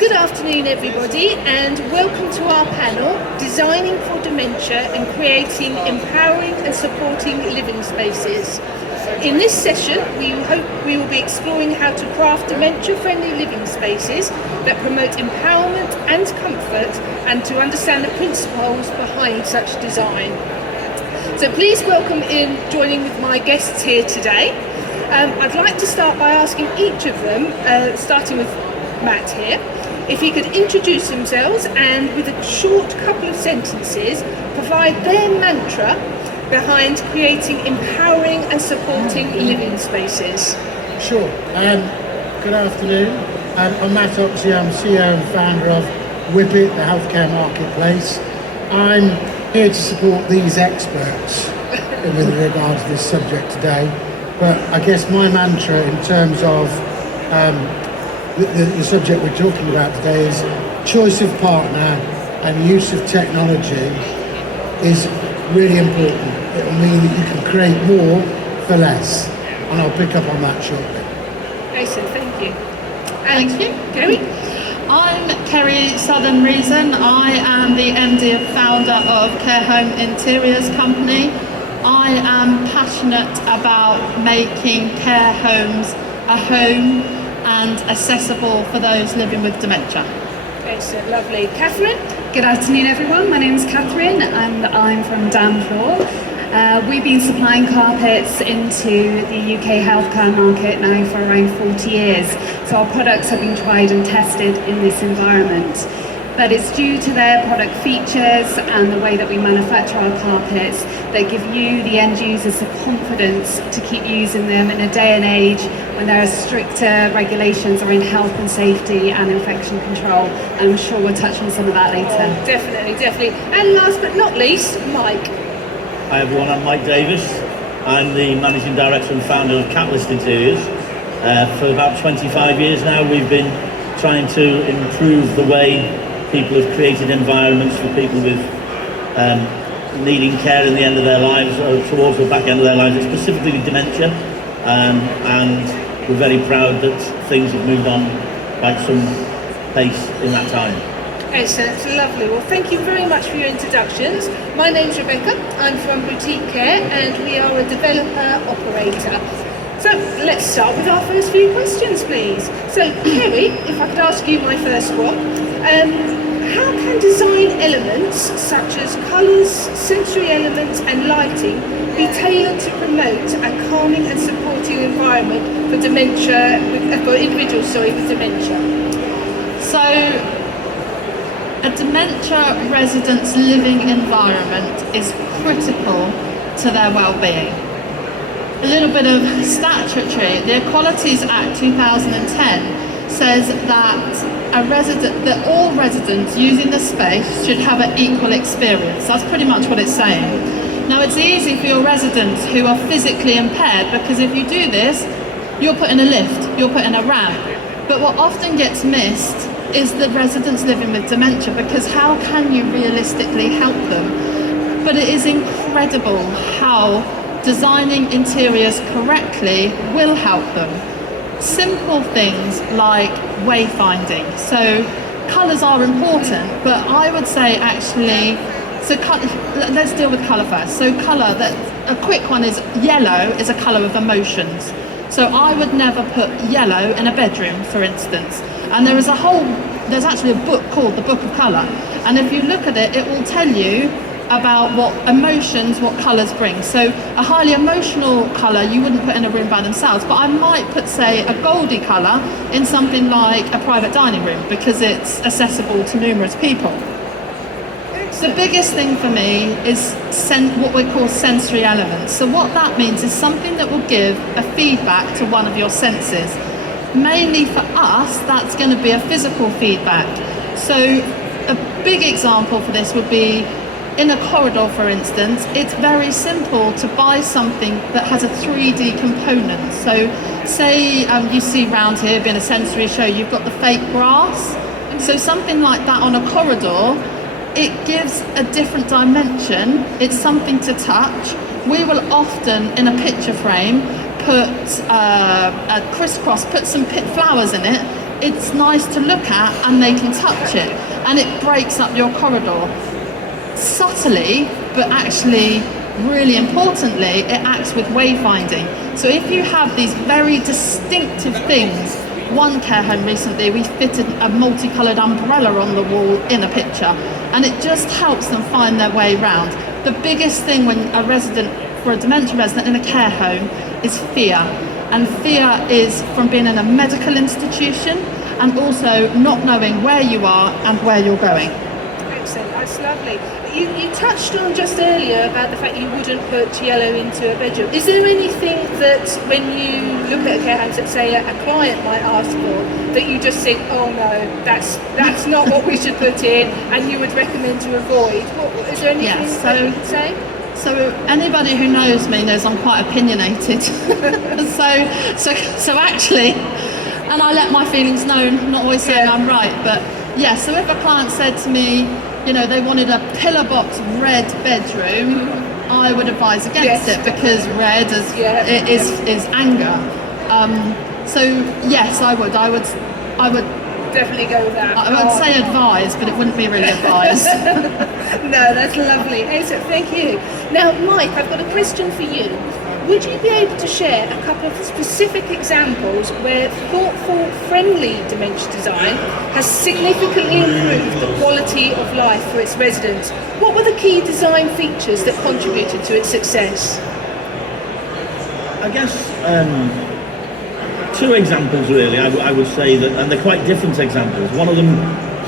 Good afternoon, everybody, and welcome to our panel, Designing for Dementia and Creating Empowering and Supporting Living Spaces. In this session, we hope we will be exploring how to craft dementia-friendly living spaces that promote empowerment and comfort, and to understand the principles behind such design. So please welcome in joining with my guests here today. I'd like to start by asking each of them, starting with Matt here, if he could introduce themselves and with a short couple of sentences provide their mantra behind creating empowering and supporting living spaces. Sure. Good afternoon. I'm Matt Oxley. I'm CEO and founder of Whippet, the healthcare marketplace. I'm here to support these experts with regard to this subject today. But I guess my mantra in terms of the subject we're talking about today is choice of partner and use of technology is really important. It will mean that you can create more for less, and I'll pick up on that shortly. Excellent, thank you. Thank you. Kerry? I'm Kerry Southern Reason. I am the MD and founder of Care Home Interiors Company. I am passionate about making care homes a home and accessible for those living with dementia. Excellent, lovely. Catherine? Good afternoon, everyone. My name is Catherine and I'm from Danfloor. We've been supplying carpets into the UK healthcare market now for around 40 years. So our products have been tried and tested in this environment. But it's due to their product features and the way that we manufacture our carpets that give you, the end users, the confidence to keep using them in a day and age when there are stricter regulations around health and safety and infection control. And I'm sure we'll touch on some of that later. Oh, definitely, definitely. And last but not least, Mike. Hi everyone, I'm Mike Davis. I'm the Managing Director and founder of Catalyst Interiors. For about 25 years now, we've been trying to improve the way people have created environments for people with needing care in the end of their lives, or towards the back end of their lives, specifically with dementia. And we're very proud that things have moved on quite some pace in that time. Excellent, lovely. Well, thank you very much for your introductions. My name's Rebecca. I'm from Boutique Care and we are a developer operator. So let's start with our first few questions, please. So Kerry, if I could ask you my first one, how can design elements such as colours, sensory elements and lighting be tailored to promote a calming and supporting environment for dementia, for individuals with dementia? So, a dementia resident's living environment is critical to their well-being. A little bit of statutory, the Equalities Act 2010 says that all residents using the space should have an equal experience. That's pretty much what it's saying. Now it's easy for your residents who are physically impaired, because if you do this, you're put in a lift, you're put in a ramp. But what often gets missed is the residents living with dementia, because how can you realistically help them? But it is incredible how designing interiors correctly will help them. Simple things like wayfinding. So colours are important, but I would say actually, let's deal with colour first. So colour, a quick one is yellow is a colour of emotions. So I would never put yellow in a bedroom, for instance. And there's actually a book called The Book of Colour. And if you look at it, it will tell you about what emotions, what colours bring. So a highly emotional colour you wouldn't put in a room by themselves, but I might put, say, a goldy colour in something like a private dining room because it's accessible to numerous people. The biggest thing for me is what we call sensory elements. So what that means is something that will give a feedback to one of your senses. Mainly for us, that's going to be a physical feedback. So a big example for this would be in a corridor, for instance. It's very simple to buy something that has a 3D component. So say you see around here, being a sensory show, you've got the fake grass. So something like that on a corridor, it gives a different dimension. It's something to touch. We will often, in a picture frame, put a crisscross, put some flowers in it, it's nice to look at and they can touch it, and it breaks up your corridor. Subtly, but actually really importantly, it acts with wayfinding. So if you have these very distinctive things, one care home recently, we fitted a multicoloured umbrella on the wall in a picture, and it just helps them find their way round. The biggest thing when for a dementia resident in a care home is fear. And fear is from being in a medical institution and also not knowing where you are and where you're going. Excellent, that's lovely. You touched on just earlier about the fact you wouldn't put yellow into a bedroom. Is there anything that when you look at a care home that say a client might ask for, that you just think, oh no, that's not what we should put in, and you would recommend to avoid? Is there anything that you could say? So anybody who knows me knows I'm quite opinionated. so actually, and I let my feelings known, not always saying I'm right, but yeah, so if a client said to me, you know, they wanted a pillar box red bedroom, I would advise against it, because red is anger. So yes, I would definitely go with that. I would say advise, but it wouldn't be really advised. No, that's lovely. Excellent, thank you. Now, Mike, I've got a question for you. Would you be able to share a couple of specific examples where thoughtful, friendly dementia design has significantly improved the quality of life for its residents? What were the key design features that contributed to its success? I guess two examples really, I would say, that, and they're quite different examples. One of them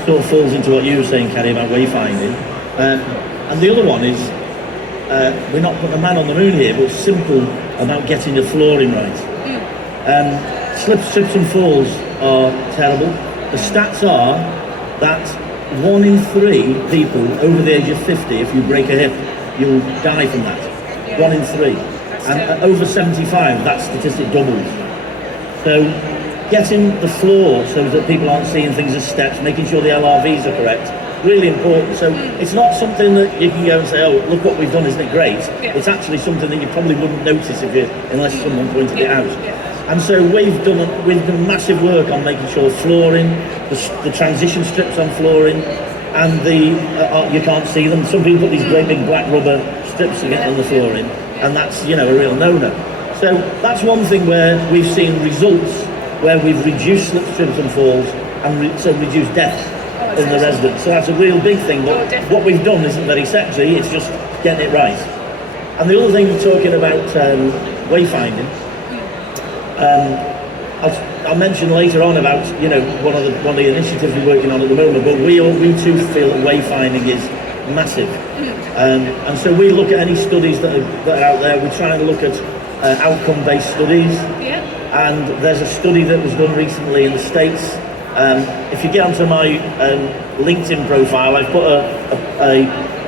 sort of falls into what you were saying, Kerry, about wayfinding, and the other one is we're not putting a man on the moon here, but simple about getting the flooring right. Slips and falls are terrible. The stats are that 1 in 3 people over the age of 50, if you break a hip, you'll die from that. 1 in 3. And over 75, that statistic doubles. So getting the floor so that people aren't seeing things as steps, making sure the LRVs are correct, really important. So it's not something that you can go and say, oh, look what we've done, isn't it great? It's actually something that you probably wouldn't notice unless someone pointed it out. And so we've done massive work on making sure flooring, the transition strips on flooring, and you can't see them. Some people put these great big black rubber strips to get on the flooring, and that's, you know, a real no-no. So that's one thing where we've seen results where we've reduced slips, trips and falls, and so reduced deaths in the residents. So that's a real big thing, but what we've done isn't very sexy, it's just getting it right. And the other thing, talking about wayfinding, I'll mention later on about, you know, one of the initiatives we're working on at the moment, but we too feel that wayfinding is massive. And so we look at any studies that are out there. We try and look at outcome-based studies. And there's a study that was done recently in the States. If you get onto my LinkedIn profile, I've put a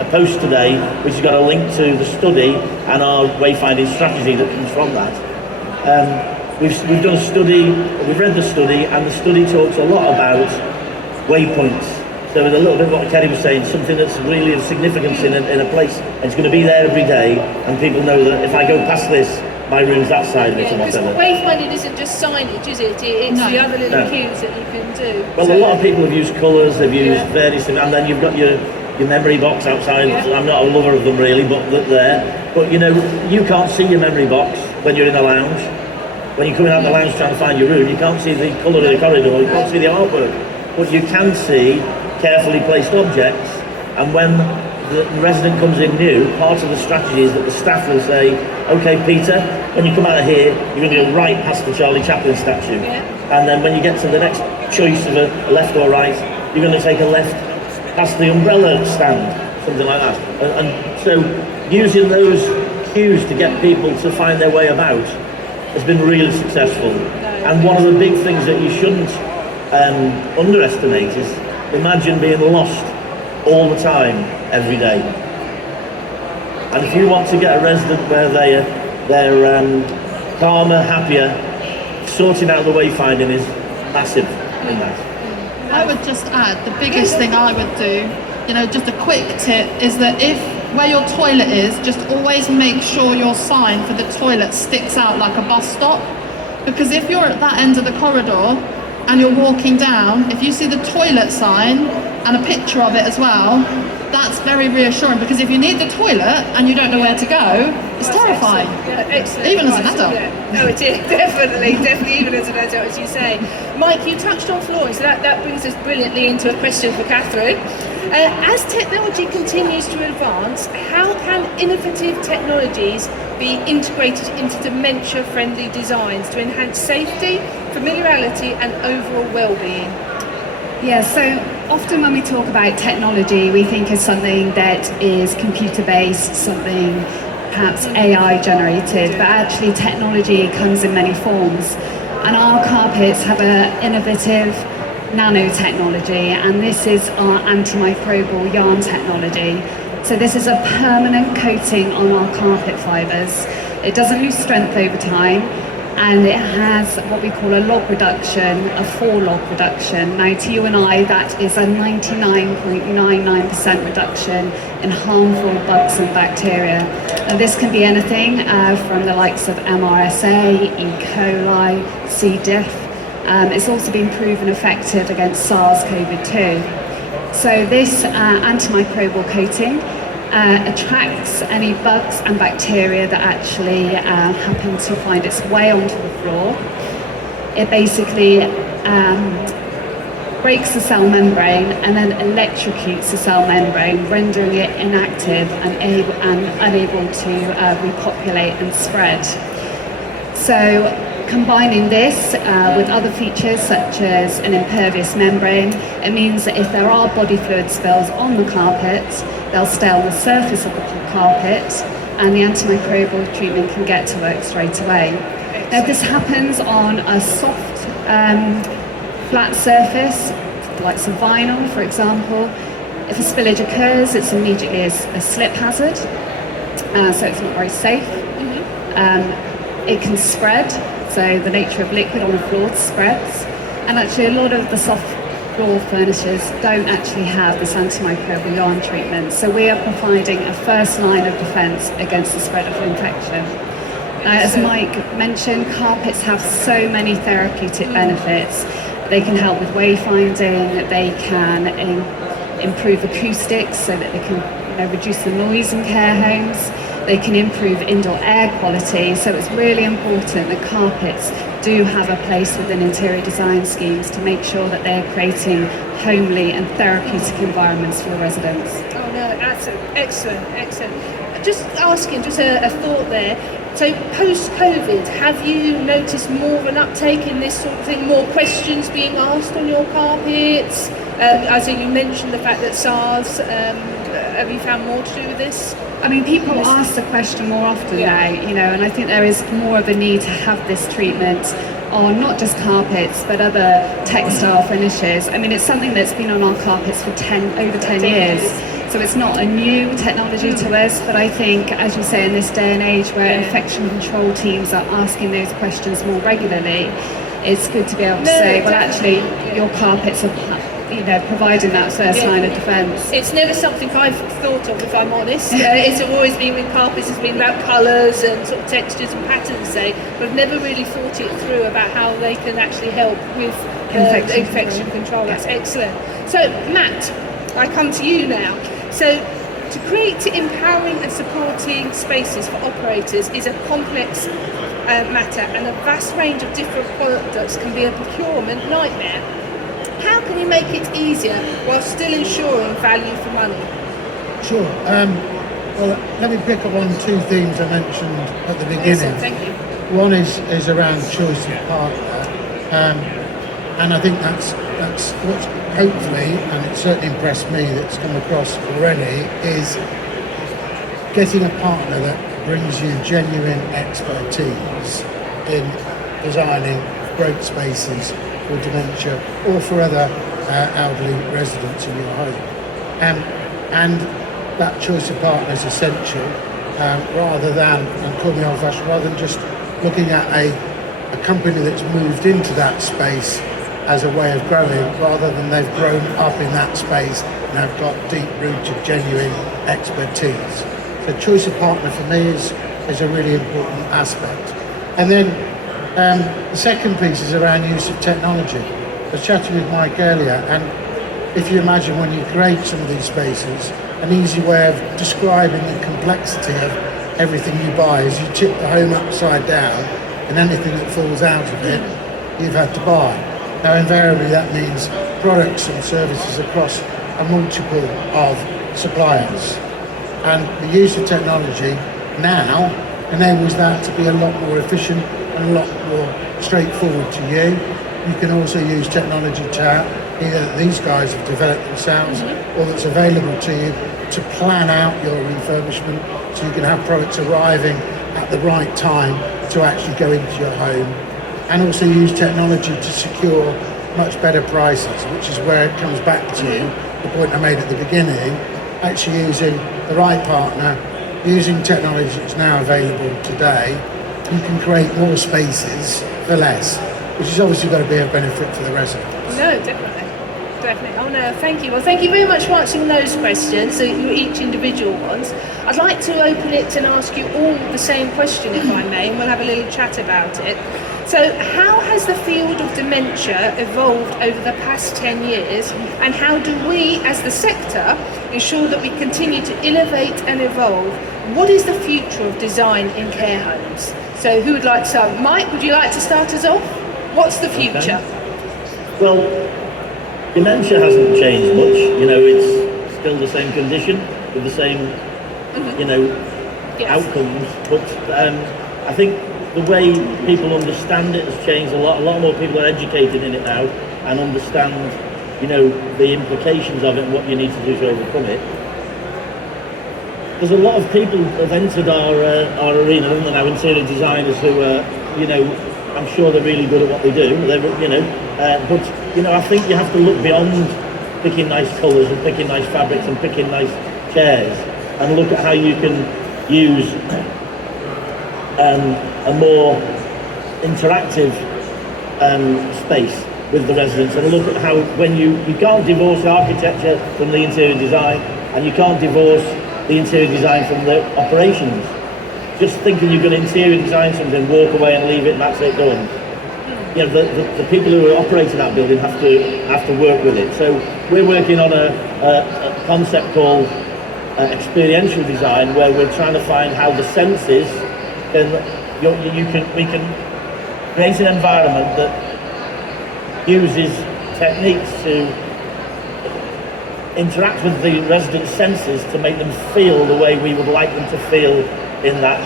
post today which has got a link to the study and our wayfinding strategy that comes from that. We've done a study, we've read the study, and the study talks a lot about waypoints. So there's a little bit of what Kerry was saying, something that's really of significance in a place, and it's going to be there every day, and people know that if I go past this, my room's that side of it or whatever. Because wayfinding isn't just signage, is it? It's the other little cues that you can do. Well, a lot of people have used colours, they've used various things, and then you've got your memory box outside. I'm not a lover of them really, but they're there. But you know, you can't see your memory box when you're in a lounge. When you're coming out of the lounge trying to find your room, you can't see the colour of the corridor, you can't see the artwork. But you can see carefully placed objects, and when the resident comes in new, part of the strategy is that the staff will say, okay, Peter, when you come out of here, you're going to go right past the Charlie Chaplin statue. And then when you get to the next choice of a left or right, you're going to take a left past the umbrella stand, something like that. And so using those cues to get people to find their way about has been really successful. And one of the big things that you shouldn't underestimate is, imagine being lost all the time, every day. And if you want to get a resident where they're calmer, happier, sorting out the wayfinding is massive in that. I would just add, the biggest thing I would do, you know, just a quick tip, is that where your toilet is, just always make sure your sign for the toilet sticks out like a bus stop. Because if you're at that end of the corridor, and you're walking down, if you see the toilet sign and a picture of it as well, that's very reassuring, because if you need the toilet and you don't know where to go, it's terrifying. Excellent. Yeah, excellent. Even as an adult. Yeah. No, it is, definitely even as an adult, as you say. Mike, you touched on flooring, so that brings us brilliantly into a question for Catherine. As technology continues to advance, how can innovative technologies be integrated into dementia-friendly designs to enhance safety, familiarity and overall well-being? Yeah, so often when we talk about technology, we think of something that is computer-based, something perhaps AI-generated, but actually technology comes in many forms. And our carpets have an innovative nanotechnology, and this is our antimicrobial yarn technology. So this is a permanent coating on our carpet fibres. It doesn't lose strength over time, and it has what we call a log reduction, a 4-log reduction. Now to you and I, that is a 99.99% reduction in harmful bugs and bacteria. And this can be anything from the likes of MRSA, E. coli, C. diff. It's also been proven effective against SARS-CoV-2. So this antimicrobial coating attracts any bugs and bacteria that actually happen to find its way onto the floor. It basically breaks the cell membrane and then electrocutes the cell membrane, rendering it inactive and unable to repopulate and spread. So combining this with other features such as an impervious membrane, it means that if there are body fluid spills on the carpet, they'll stay on the surface of the carpet and the antimicrobial treatment can get to work straight away. Now this happens on a soft, flat surface, like some vinyl for example. If a spillage occurs, it's immediately a slip hazard, so it's not very safe. It can spread, so the nature of liquid on the floor spreads, and actually a lot of the soft floor furnishers don't actually have this antimicrobial yarn treatment, so we are providing a first line of defence against the spread of infection. Now, as Mike mentioned, carpets have so many therapeutic benefits. They can help with wayfinding, they can improve acoustics so that they can reduce the noise in care homes. They can improve indoor air quality, so it's really important that carpets do have a place within interior design schemes to make sure that they're creating homely and therapeutic environments for the residents. Oh no, that's excellent. Just asking, just a thought there. So post-COVID, have you noticed more of an uptake in this sort of thing, more questions being asked on your carpets? As you mentioned the fact that SARS, have you found more to do with this? I mean, people ask the question more often now, and I think there is more of a need to have this treatment on not just carpets, but other textile finishes. I mean, it's something that's been on our carpets for over 10 years. So it's not a new technology to us, but I think, as you say, in this day and age where infection control teams are asking those questions more regularly, it's good to be able to say, well, actually, your carpets are providing that first line of defence. It's never something I've thought of, if I'm honest. It's always been with carpets, it's been about colours and sort of textures and patterns, but I've never really thought it through about how they can actually help with infection control. That's excellent. So, Matt, I come to you now. So, to create empowering and supporting spaces for operators is a complex matter, and a vast range of different products can be a procurement nightmare. How can you make it easier while still ensuring value for money? Sure. Well, let me pick up on two themes I mentioned at the beginning. Excellent, thank you. One is around choice of partner, and I think that's what's hopefully, and it certainly impressed me, that's come across already, is getting a partner that brings you genuine expertise in designing great spaces for dementia or for other elderly residents in your home. And that choice of partner is essential, rather than, and call me old-fashioned, rather than just looking at a company that's moved into that space as a way of growing, rather than they've grown up in that space and have got deep-rooted, genuine expertise. So choice of partner for me is a really important aspect. And then the second piece is around use of technology. I was chatting with Mike earlier, and if you imagine when you create some of these spaces, an easy way of describing the complexity of everything you buy is you tip the home upside down, and anything that falls out of it, you've had to buy. Now, invariably, that means products and services across a multiple of suppliers. And the use of technology now enables that to be a lot more efficient and a lot more straightforward to you. You can also use technology to either that these guys have developed themselves or that's available to you to plan out your refurbishment so you can have products arriving at the right time to actually go into your home, and also use technology to secure much better prices, which is where it comes back to the point I made at the beginning, actually using the right partner, using technology that's now available today. You can create more spaces for less, which is obviously going to be a benefit for the residents. No, definitely. Definitely. Oh no, thank you. Well, thank you very much for answering those questions, so each individual ones. I'd like to open it and ask you all the same question, if I may, and we'll have a little chat about it. So, how has the field of dementia evolved over the past 10 years, and how do we, as the sector, ensure that we continue to innovate and evolve? What is the future of design in care homes? So, who would like to start? Mike, would you like to start us off? What's the future? Okay. Well, dementia hasn't changed much. You know, it's still the same condition with the same, you know, outcomes. But I think the way people understand it has changed a lot. A lot more people are educated in it now and understand, you know, the implications of it and what you need to do to overcome it. There's a lot of people have entered our arena, haven't there now, interior designers who are, you know, I'm sure they're really good at what they do. They're, you know, but you know, I think you have to look beyond picking nice colours and picking nice fabrics and picking nice chairs, and look at how you can use a more interactive space with the residents, and look at how when you can't divorce architecture from the interior design, and you can't divorce the interior design from the operations. Just thinking you're going to interior design something, walk away and leave it, and that's it, done. You know, the people who are operating that building have to work with it. So we're working on a concept called experiential design, where we're trying to find how the senses we can create an environment that uses techniques to interact with the residents' senses to make them feel the way we would like them to feel in that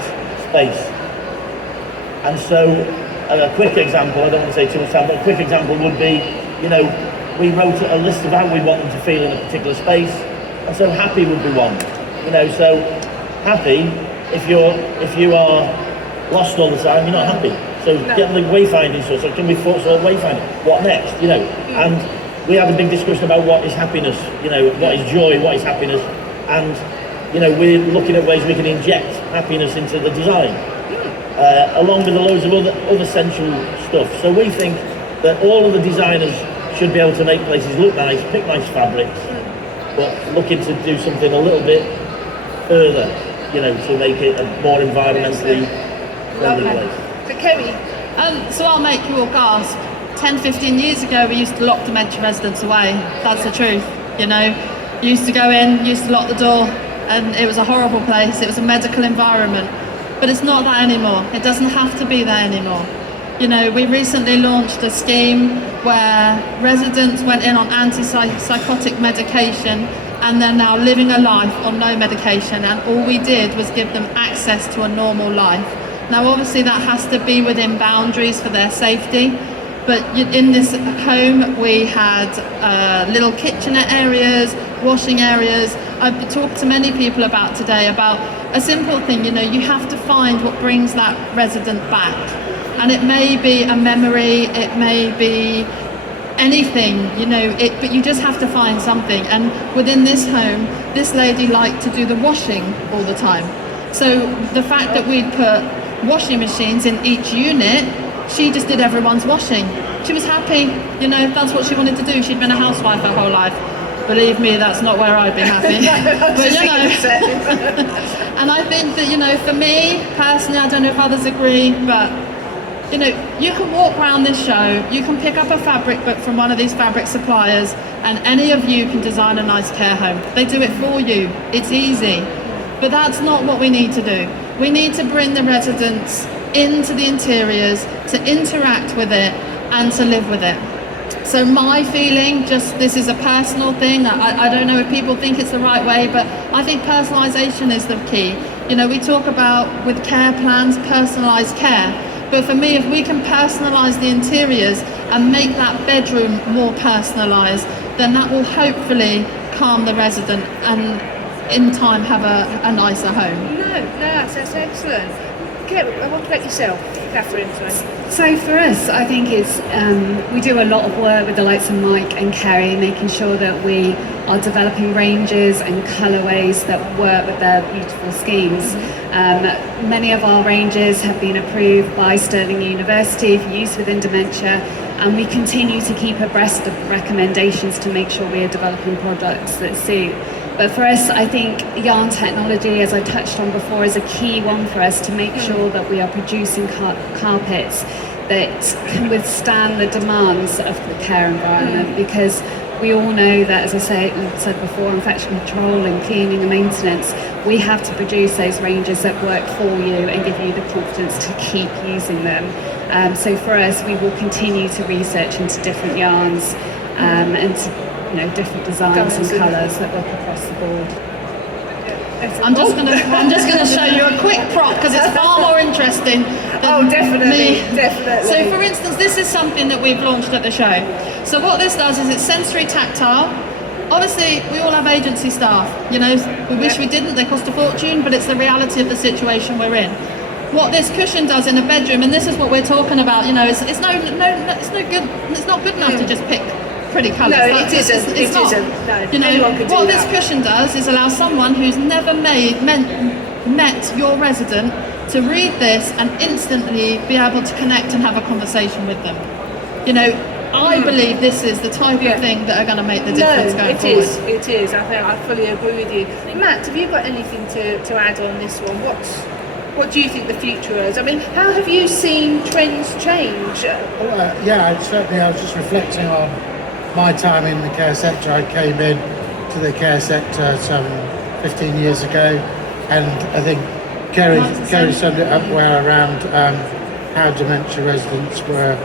space. And so a quick example, I don't want to say too much time, but a quick example would be, you know, we wrote a list of how we want them to feel in a particular space, and so happy would be one. You know, so happy, if you are lost all the time, you're not happy. So get the wayfinding stuff. So can we sort wayfinding? What next? You know, and we had a big discussion about what is happiness. You know, what is joy? What is happiness? And you know, we're looking at ways we can inject happiness into the design, along with loads of other sensual stuff. So we think that all of the designers should be able to make places look nice, pick nice fabrics, but looking to do something a little bit further, you know, to make it a more environmentally friendly place. So Kerry, So I'll make you all gasp. 10, 15 years ago, we used to lock dementia residents away. That's the truth, you know. You used to go in, used to lock the door, and it was a horrible place. It was a medical environment. But it's not that anymore. It doesn't have to be that anymore. You know, we recently launched a scheme where residents went in on antipsychotic medication, and they're now living a life on no medication, and all we did was give them access to a normal life. Now obviously that has to be within boundaries for their safety, but in this home we had little kitchenette areas, washing areas. I've talked to many people about today about a simple thing, you know, you have to find what brings that resident back. And it may be a memory, it may be anything, you know, but you just have to find something. And within this home, this lady liked to do the washing all the time. So the fact that we'd put washing machines in each unit, she just did everyone's washing. She was happy, you know, that's what she wanted to do. She'd been a housewife her whole life. Believe me, that's not where I'd be happy. But you know, and I think that, you know, for me personally, I don't know if others agree, but You know, you can walk around this show, you can pick up a fabric book from one of these fabric suppliers, and any of you can design a nice care home. They do it for you. It's easy. But that's not what we need to do. We need to bring the residents into the interiors, to interact with it, and to live with it. So my feeling, just this is a personal thing, I don't know if people think it's the right way, but I think personalisation is the key. You know, we talk about with care plans, personalised care. But for me, if we can personalise the interiors and make that bedroom more personalised, then that will hopefully calm the resident and in time have a nicer home. No, that's excellent. Okay, what about yourself, Catherine? Sorry. So for us, I think it's we do a lot of work with the likes of Mike and Kerry, making sure that we are developing ranges and colourways that work with their beautiful schemes. Many of our ranges have been approved by Stirling University for use within dementia, and we continue to keep abreast of recommendations to make sure we are developing products that suit. But for us, I think yarn technology, as I touched on before, is a key one for us to make sure that we are producing carpets that can withstand the demands of the care environment, because we all know that, as I said before, infection control and cleaning and maintenance, we have to produce those ranges that work for you and give you the confidence to keep using them. So for us, we will continue to research into different yarns and different designs and colours that work across the board. I'm just gonna show you a quick prop because it's far more interesting than definitely. So for instance, this is something that we've launched at the show. So what this does is it's sensory tactile. Obviously, we all have agency staff. You know, we wish we didn't, they cost a fortune, but it's the reality of the situation we're in. What this cushion does in a bedroom, and this is what we're talking about, you know, it's not good enough to just pick pretty colours. No, it isn't. It isn't. No, you know, anyone could do what that. this cushion does is allow someone who's never met your resident to read this and instantly be able to connect and have a conversation with them. You know, I believe this is the type of thing that are going to make the difference going forward. It is. I think I fully agree with you. Matt, have you got anything to add on this one? What do you think the future is? I mean, how have you seen trends change? Certainly I was just reflecting on my time in the care sector. I came in to the care sector some 15 years ago, and I think Kerry summed it up well around how dementia residents were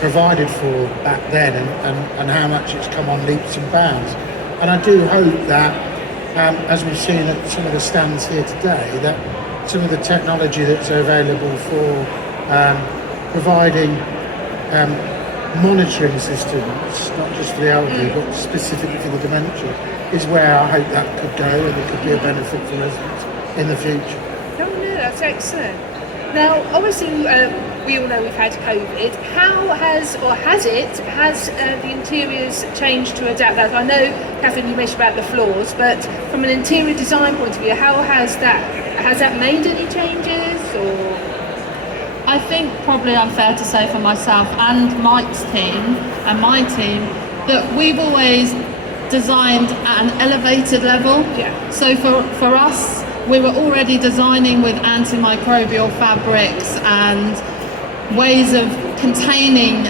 provided for back then, and how much it's come on leaps and bounds. And I do hope that, as we've seen at some of the stands here today, that some of the technology that's available for providing monitoring systems, not just for the elderly, but specifically for the dementia, is where I hope that could go, and it could be a benefit for residents in the future. Oh no, that's excellent. Now, obviously, we all know we've had COVID. How has the interiors changed to adapt that? I know, Catherine, you mentioned about the floors, but from an interior design point of view, how has that made any changes, or? I think probably I'm fair to say for myself and Mike's team and my team that we've always designed at an elevated level. Yeah. So for us, we were already designing with antimicrobial fabrics and ways of containing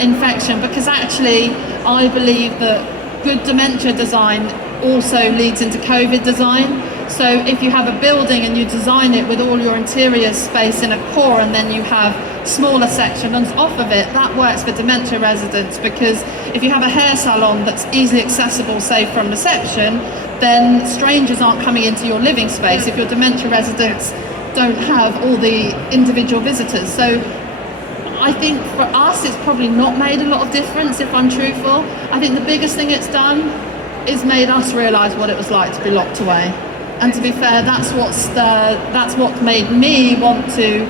infection, because actually I believe that good dementia design also leads into COVID design. So if you have a building and you design it with all your interior space in a core, and then you have smaller sections off of it, that works for dementia residents, because if you have a hair salon that's easily accessible, say from reception, then strangers aren't coming into your living space if your dementia residents don't have all the individual visitors. So I think for us it's probably not made a lot of difference, if I'm truthful. I think the biggest thing it's done is made us realise what it was like to be locked away. And to be fair, that's what made me want to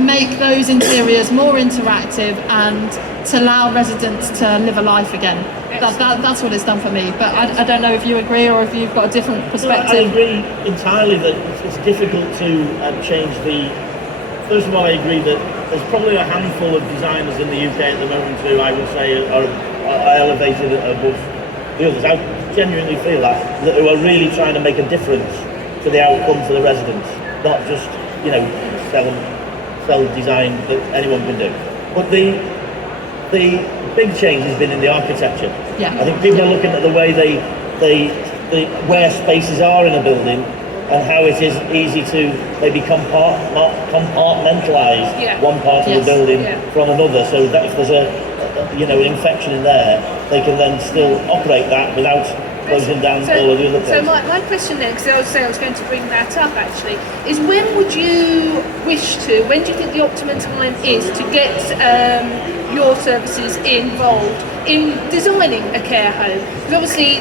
make those interiors more interactive and to allow residents to live a life again. That's what it's done for me. But I don't know if you agree or if you've got a different perspective. I agree entirely that it's difficult to change the... First of all, I agree that there's probably a handful of designers in the UK at the moment who I would say are elevated above the others. I genuinely feel that who are really trying to make a difference to the outcome for the residents, not just, sell them design that anyone can do. But the big change has been in the architecture. Yeah. I think people are looking at the way where spaces are in a building and how it is easy to maybe compartmentalise one part of the building from another, so that if there's an infection in there, they can then still operate that without closing down all of the other So places. my question then, because I was going to bring that up actually, is when do you think the optimum time is to get your services involved in designing a care home? Because obviously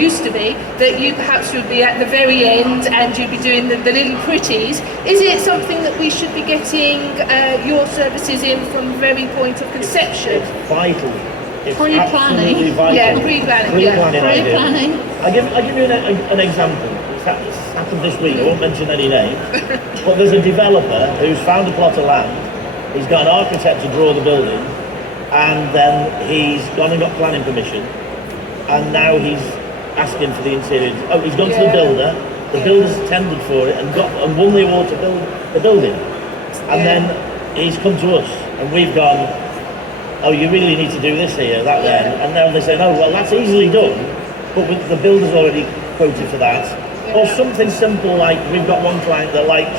used to be that you perhaps would be at the very end and you'd be doing the little pretties. Is it something that we should be getting your services in from the very point of conception? It's vital. It's Pre-planning. absolutely vital. Yeah, pre-planning. Pre-planning. I'll give you an example. It's happened this week. I won't mention any names, but there's a developer who's found a plot of land. He's got an architect to draw the building, and then he's gone and got planning permission, and now he's asking for the interior. Oh, he's gone to the builder. The builder's tendered for it and won the award to build the building, and then he's come to us, and we've gone, oh, you really need to do this here, that there, and now they say, no, well, that's easily done, but the builder's already quoted for that. Or something simple like, we've got one client that likes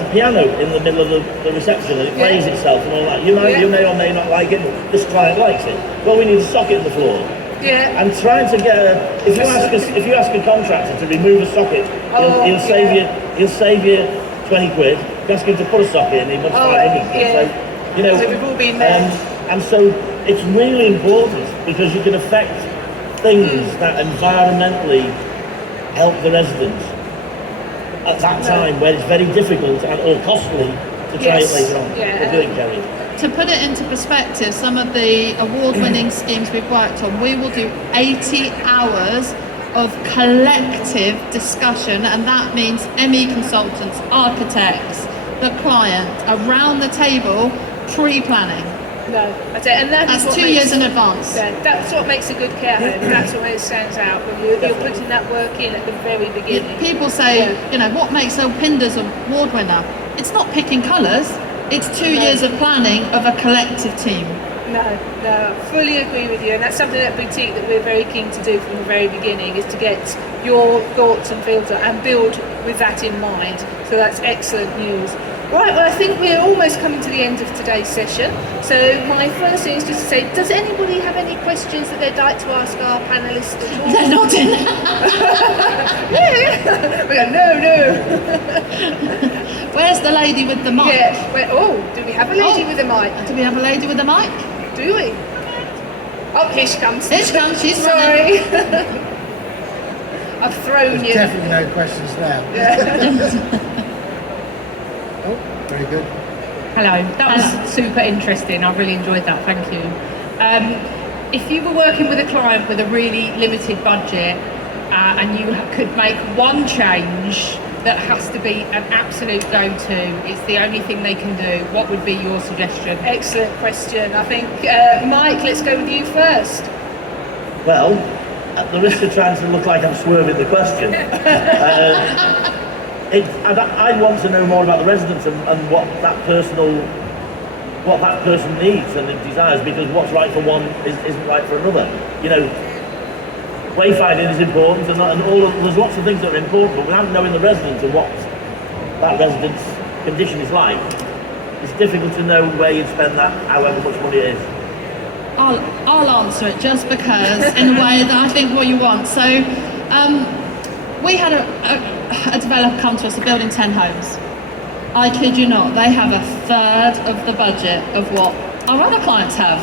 a piano in the middle of the reception, and it plays itself and all that. You may or may not like it, but this client likes it. Well, we need a socket in the floor. Yeah. And trying to get if you ask a contractor to remove a socket, he'll save you 20 quid. If you ask him to put a socket in, he wants 500 quid. So, so we've all been there. And so it's really important because you can affect things that environmentally help the residents at that time where it's very difficult or costly to try it later on. We'll do it, Kerry. To put it into perspective, some of the award-winning schemes we've worked on, we will do 80 hours of collective discussion, and that means ME consultants, architects, the client, around the table, pre-planning. No, that's it. And that's 2 years in advance. Yeah, that's what makes a good care home. That's what it stands out when you're putting that work in at the very beginning. People say, what makes Pinder's award winner? It's not picking colours. It's 2 years of planning of a collective team. No, I fully agree with you, and that's something at Boutique that we're very keen to do from the very beginning, is to get your thoughts and feels and build with that in mind. So that's excellent news. Right, well, I think we're almost coming to the end of today's session. So my first thing is just to say, does anybody have any questions that they'd like to ask our panellists at all? They're not in. We go, no. Where's the lady with the mic? Do we have a lady with a mic? Do we have a lady with a mic? Do we? Oh, here she comes. Here she comes, she's sorry. I've thrown There's you. definitely no questions there. Oh, very good. Hello, that was super interesting. I really enjoyed that, thank you. If you were working with a client with a really limited budget and you could make one change that has to be an absolute go-to, it's the only thing they can do, what would be your suggestion? Excellent question. I think, Mike, let's go with you first. Well, at the risk of trying to look like I'm swerving the question, I want to know more about the residents and what that person needs and desires, because what's right for one isn't right for another. Wayfinding is important, and there's lots of things that are important, but without knowing the residents and what that resident's condition is like, it's difficult to know where you'd spend that, however much money it is. I'll answer it just because in a way that I think what you want. So we had a developer come to us, building 10 homes. I kid you not, they have a third of the budget of what our other clients have.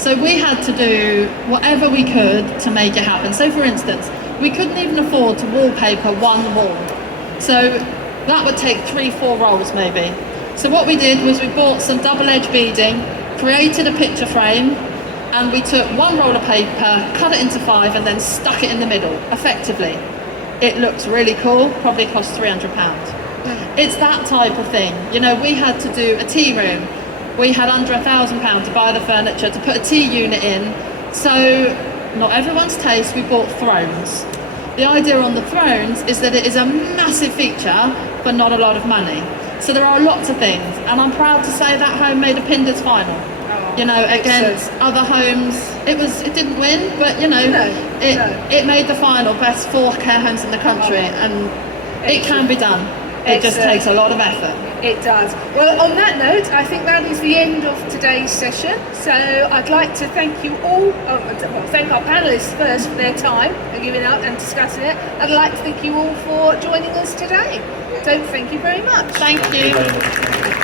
So we had to do whatever we could to make it happen. So for instance, we couldn't even afford to wallpaper one wall. So that would take 3-4 rolls maybe. So what we did was we bought some double-edged beading, created a picture frame, and we took one roll of paper, cut it into 5, and then stuck it in the middle, effectively. It looks really cool, probably cost £300. It's that type of thing. We had to do a tea room. We had under £1,000 to buy the furniture, to put a tea unit in. So, not everyone's taste, we bought thrones. The idea on the thrones is that it is a massive feature, but not a lot of money. So there are lots of things, and I'm proud to say that home made a Pinders final. You know, against other homes, it didn't win, but you know, it made the final, best 4 care homes in the country, and it can be done. It just takes a lot of effort. It does. Well, on that note, I think that is the end of today's session. So I'd like to thank you all, thank our panellists first for their time and giving out and discussing it. I'd like to thank you all for joining us today. So thank you very much. Thank you. Thank you very much.